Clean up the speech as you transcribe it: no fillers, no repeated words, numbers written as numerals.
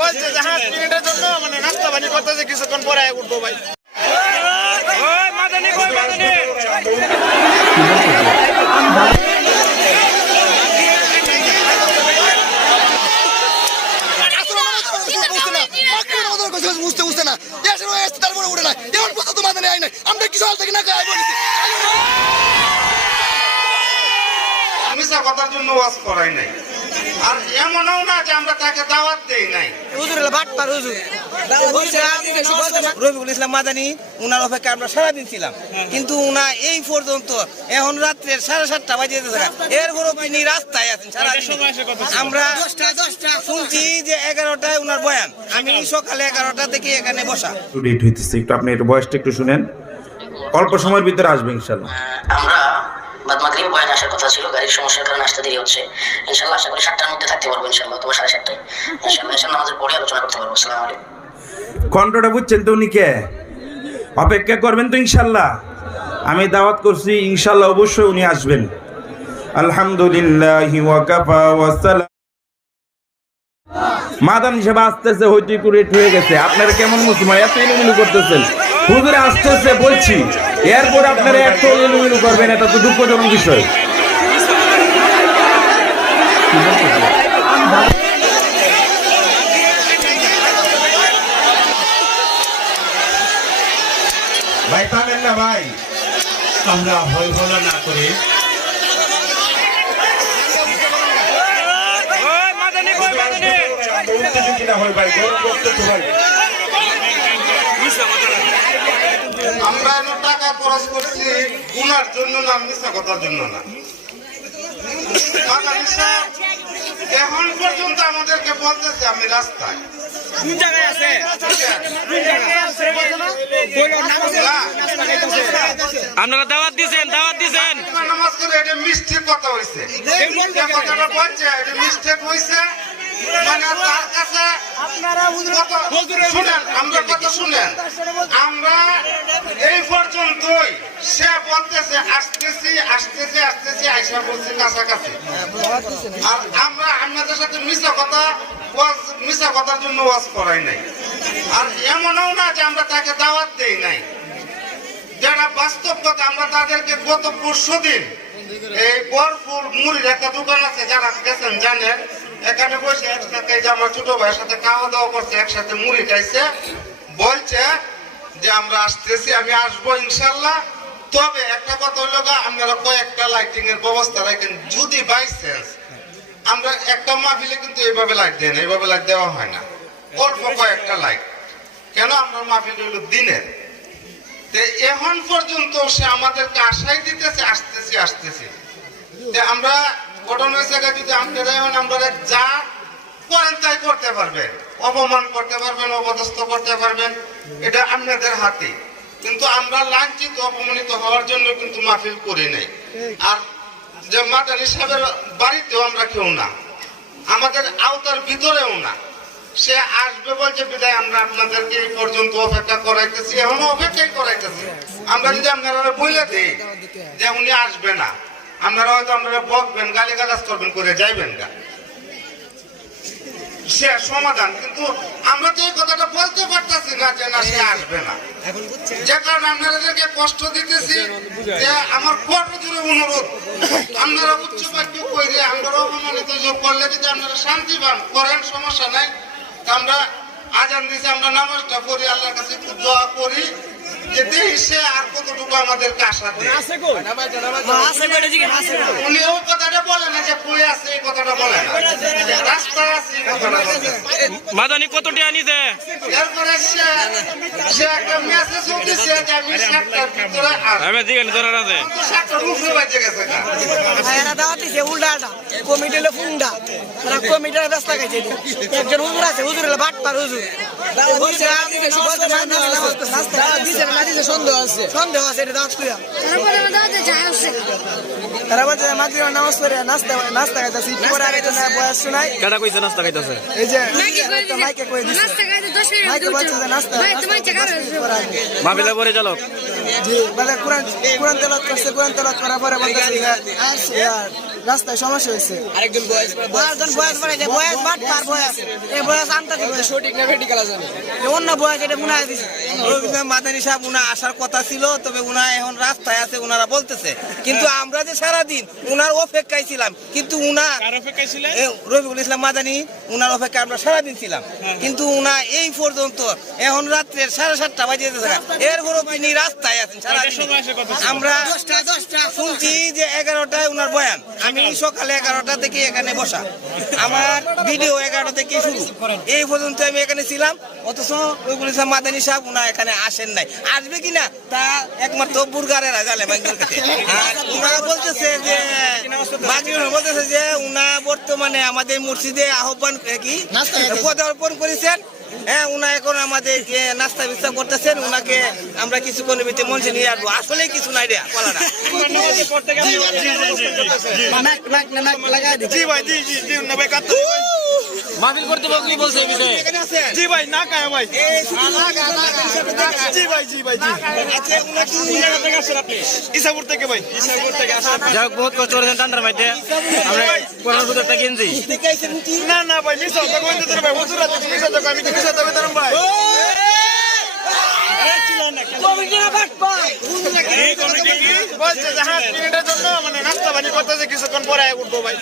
বলছে যে 5 মিনিটের জন্য মানে নাস্তা পানি করতেছে, কিছুক্ষণ পরে উঠবো ভাই। বুঝতে না তারপরে উঠে না এমন কথা তো মাথায় নেয় নাই। আমরা কিছু হাল থেকে না খাই বলি মিশা কথার জন্য ওয়াজ করাই নাই, আর এমনও না যে আমরা তাকে দাওয়াত দেই নাই। রবিউল ইসলাম মাদানী উনার অপেক্ষা আমরা সারাদিন ছিলাম, কিন্তু উনা এই পর্যন্ত এখন রাত্রের 7:30 বাজে এরপরও তিনি রাস্তায় আছেন সারাদিন। আমরা শুনছি যে 11টায় উনার বয়ান, আমি সকালে 11টা থেকে এখানে বসা। একটু আপনি এর বয়সটা একটু শুনেন, অল্প সময়ের ভিতরে আসবে ইনশাল্লাহ। আমরা বাদ মাগরিব বয়ান আসার কথা ছিল, গাড়ির সমস্যার কারণে আসতে দেরি হচ্ছে। ইনশাআল্লাহ আশা করি 7টার মধ্যে থাকতে পারবো ইনশাআল্লাহ, অথবা 7:30টায় ইনশাআল্লাহ। এসে নামাজের পরে আলোচনা করতে পারবো। আসসালামু আলাইকুম। কণ্ঠটা বুঝছেন তো, উনি কে? অপেক্ষা করবেন তো ইনশাল্লাহ। আমি দাওয়াত করছি ইনশাল্লাহ, অবশ্যই উনি আসবেন। আলহামদুলিল্লাহি ওয়া কাফা ওয়া সালাম। মাদান হিসেবে আসতেছে, হয়তো একটু রেট হয়ে গেছে। আপনারা কেমন মুসলমান এত এলোমেলো করতেছেন? হুজুরে আসতেছে বলছি, এরপরে আপনারা এত এলোমেলো করবেন, এটা তো দুঃখজনক বিষয়। ভাই পাবেন না ভাই, আমরা ভয় ভোলা না করে আমরা টাকা খরচ করছি উনার জন্য না, মিশা কথার জন্য না। এখন পর্যন্ত আমাদেরকে বলতেছে আমি রাস্তায়। আপনারা দাওয়াত দিয়েছেন নামাজ করে এটা মিস্টেক কথা হয়েছে, কথাটা বলছে এটা মিস্টেক হয়েছে। মানে তার কাছে শুনেন, আমরা কথা শুনেন, আমরা এই পর্যন্তই সে বলতেছে আসতেছি আসতেছি আসতেছি, আইসা বলছি কাছাকাছি। আর আমরা আপনাদের সাথে মিশা কথার জন্য ওয়াজ করাই নাই, আর এমনও না যে আমরা তাকে দাওয়াত দেই নাই। যারা বাস্তব কথা, আমরা তাদেরকে গত 20 দিন এই বরফুল মুড়ির একটা দোকান আছে, যারা গেছেন জানেন, এখানে বসে একসাথে আমার ছোট ভাইয়ের সাথে খাওয়া দাওয়া করছে, একসাথে মুড়ি খাইছে, বলছে যে আমরা আসতেছি, আমি আসবো ইনশাল্লাহ। তবে একটা কথা হলো, আপনারা কয়েকটা লাইটিং এর ব্যবস্থা রাখেন, যদি বাই চান্স আমরা একটা মাহফিলে কিন্তু এইভাবে লাইট দেন, এইভাবে লাইট দেওয়া হয় না, অল্প কয়েকটা লাইট। কেন? আমরা মাহফিল হলো দিনের। এখন পর্যন্ত সে আমাদেরকে আশাই দিতেছে আসতেছি আসতেছি। আমরা ঘটনার জায়গায় যদি আপনারা আপনারা যা করেন তাই করতে পারবেন, অপমান করতে পারবেন, অপদস্থ করতে পারবেন, এটা আপনাদের হাতে। কিন্তু আমরা লাঞ্ছিত অপমানিত হওয়ার জন্য কিন্তু মাহফিল করি নাই। আর যে মাদানী সাহেবের বাড়িতেও আমরা কেউ না, আমাদের আওতার ভিতরেও না। সে আসবে বলছে বিদায় আমরা আপনাদেরকে এই পর্যন্ত অপেক্ষা করাইতেছি, এখনো অপেক্ষাই করাইতেছি। আমরা যদি আপনারা বলে দিই যে উনি আসবে না, আপনারা হয়তো আপনারা বকবেন, গালিগালাজ করবেন, করে যাইবেন গা, সে সমাধান। কিন্তু আমরা তো এই কথাটা বলতে পারতেছি না যে না সে আসবে না, যে কারণে আপনাদেরকে কষ্ট দিতেছি। যে আমার বড় জোরে অনুরোধ, আপনারা উচ্চ বাক্য করে আমরা অপমানিত করলে যদি আপনারা শান্তি পান করেন, সমস্যা নাই। আমরা আজান দিয়েছি, আমরা নামাজটা পড়ি, আল্লাহর কাছে একটু দোয়া করি যে দেখি সে আর কতটুকু আমাদেরকে আশা দেয়। উনি ওই কথাটা বলে না যে কই আছে, এই কথাটা বলে না, রাস্তা আছে এই কথাটা বলে। মাদানী কতটি আনিছে? এরপরে সে একটা মেসেজ দিছে যে আমি 7টার ভিতরে আসব। আমি জিজ্ঞেস করার আছে 7টার উপরে বাজে গেছে না, এরা দাওয়াত দিছে উল্টাটা, কমিটিলে ফুন্ডা, তারা কমিটির ব্যস্ত গেছে। একজন হুজুর আছে, হুজুর হলো বাটপার হুজুর, বলছে আমি বলতে মানতে নাস্তা দিছে না, দিছে সন্দেহ আছে এটা দাওয়াত কইয়া। তারা বলছে মাগরিব নামাজ পড়ে নাস্তা খাইতাছি, পরে আগে না বয়স শুনাই। কাটা কইছে নাস্তা খাইতাছে, এই যে মাইকে কই দিছে, মাইকে বলছে যে নাস্তা মাহফিলে পরে চলো। জি, বলে কোরআন তেলাওয়াত করছে, কোরআন তেলাওয়াত করার পরে বলতেছে রাস্তায় সমস্যা হয়েছে আরেকজন বয়স বাড়াই যায় বয়স বাট পার বয়স এই বয়স আনতে দিবে সঠিক না মেডিকেল আছে অন্য বয়স এটা মনে হয় দিছে রবীন্দ্র মাদানী সাহেব উনা আসার কথা ছিল, তবে উনা এখন রাস্তায় আছে উনারা বলতেছে, কিন্তু আমরা যে সারাদিন উনার অপেক্ষায় ছিলাম, কিন্তু উনা রবিউল ইসলাম মাদানী উনার অপেক্ষায় আমরা সারাদিন ছিলাম, কিন্তু উনা এই পর্যন্ত এখন রাত্রের 7:30 বাজে এরপরও তিনি রাস্তায় আছেন সারাদিন। আমরা শুনছি যে 11টায় উনার বয়ান, আমি সকালে 11টা থেকে এখানে বসা, আমার ভিডিও 11টা থেকে শুরু, এই পর্যন্ত আমি এখানে ছিলাম, অথচ রবিউল ইসলাম মাদানী সাহেব উনা এখানে আসেন নাই। আসবে কিনা তা একমাত্র বুরগারেরা জানে ব্যাংকের কাছে। আর উনারা বলতেছে যে বলতেছে যে উনা বর্তমানে আমাদের মসজিদে আহ্বান কি পদার্পণ করেছেন, হ্যাঁ উনা এখন আমাদের নাস্তা বিস্তা করতেছেন, উনাকে আমরা কিছুক্ষণের ভিতরে মঞ্চে নিয়ে আসবো। আসলে কিছু নাই রে পালানা। মাহফিল কর্তৃপক্ষ কি বলছে জি ভাই না কায়া ভাই জি ভাই জি ভাই জি ইসাপুর থেকে ভাই ইসাপুর থেকে যাক বহুত কষ্ট করেছেন ঠান্ডার মধ্যে আমরা 15,000 টাকা কিনছি না না ভাই মিস হতো কইতে তোর ভাই হুজুর রাতে মিস হতো আমি মিস হতো তোর ভাই কমিটিরা বাট পায় এই কমিটি কি বলছে জাহাজ মিনিটের জন্য মানে নাস্তা বানি করতেছে কিছুক্ষণ পরে উঠবো ভাই।